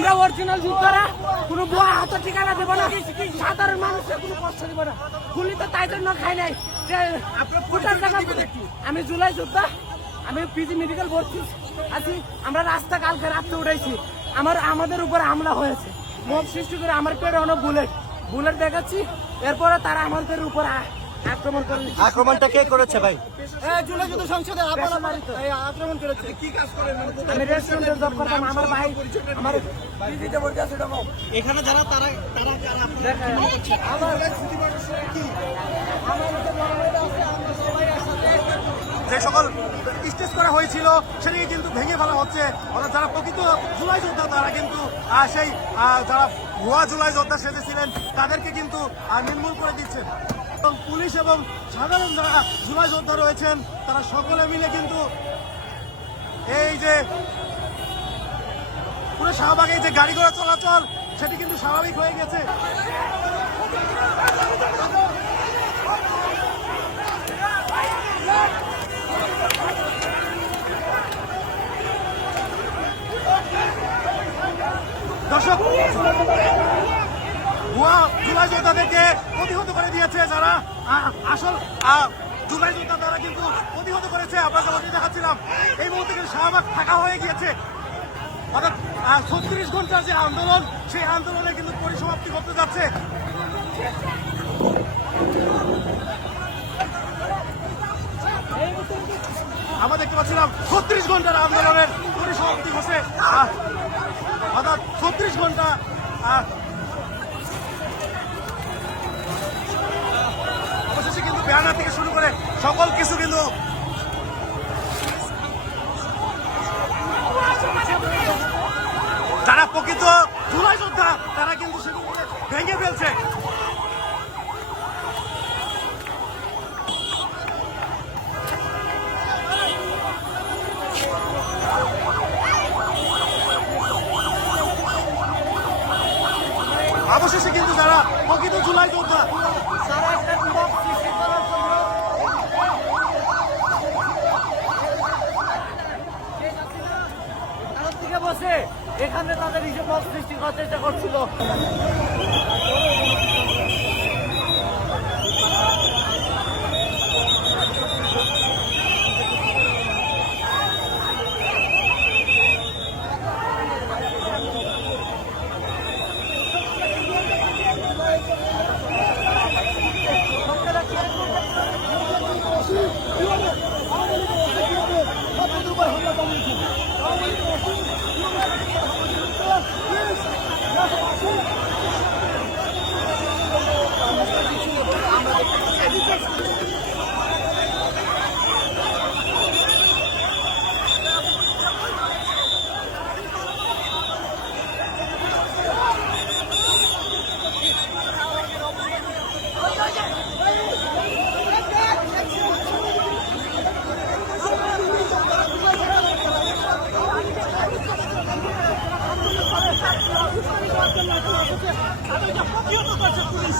আমরা অরিজিনাল যোদ্ধারা কোনো বয়া হাতে ঠিকানা দেবো না সাধারণ মানুষের কোনো কষ্ট দেবো না। গুলি তো তাই জন্য খাই নাই আমি জুলাই যোদ্ধা আমি পিজি মেডিকেল ভর্তি আছি আমরা রাস্তা কালকে রাত্রে উঠাইছি আমার আমাদের উপর হামলা হয়েছে। মোট সৃষ্টি করে আমার পেটে অনেক বুলেট। বুলেট দেখাচ্ছি এরপরে তারা আমাদের উপর আক্রমণ করে আক্রমণটা কে করেছে ভাই? জুলাই যুদ্ধ সংসদে আপনারা এই আক্রমণ করেছে আমি রেস্টুরেন্টে জব করতাম আমার ভাই আমার পিজিতে ভর্তি আছে ডমো এখানে যারা তারা তারা কারা যে সকল স্টেজ করা হয়েছিল সেটাকে কিন্তু ভেঙে ফেলা হচ্ছে। অর্থাৎ যারা প্রকৃত জুলাই যোদ্ধা তারা কিন্তু আহ, সেই আহ, যারা ভুয়া জুলাই যোদ্ধা সেজেছিলেন তাদেরকে কিন্তু নির্মূল করে দিচ্ছেন। পুলিশ এবং সাধারণ যারা জুলাই যোদ্ধা রয়েছেন, তারা সকলে মিলে কিন্তু এই যে পুরো শাহবাগে যে গাড়ি ঘোড়া চলাচল, সেটি কিন্তু স্বাভাবিক হয়ে গেছে। দর্শক ভুয়া জুলাই যোদ্ধাদেরকে প্রতিহত করে দিয়েছে যারা। আসল জুলাই যোদ্ধা তারা কিন্তু প্রতিহত করেছে আমরা যেমন দেখাচ্ছিলাম। এই মুহূর্তে কিন্তু শাহবাগ ফাঁকা হয়ে গিয়েছে। অর্থাৎ ছত্রিশ ঘণ্টার যে আন্দোলন, সেই আন্দোলনে কিন্তু পরিসমাপ্তি করতে যাচ্ছে। আমরা দেখতে পাচ্ছিলাম ছত্রিশ ঘণ্টার আন্দোলনের পরিসমাপ্তি হচ্ছে অর্থাৎ ছত্রিশ ঘণ্টা ব্যানার থেকে শুরু করে সকল কিছু কিন্তু যারা প্রকৃত জুলাই যোদ্ধা, তারা কিন্তু সেগুলোকে ভেঙে ফেলছে। অবশেষে কিন্তু যারা প্রকৃত জুলাই যোদ্ধা থেকে এখানে তাদের হিসেব সৃষ্টি করার চেষ্টা করছিল। পুলিশ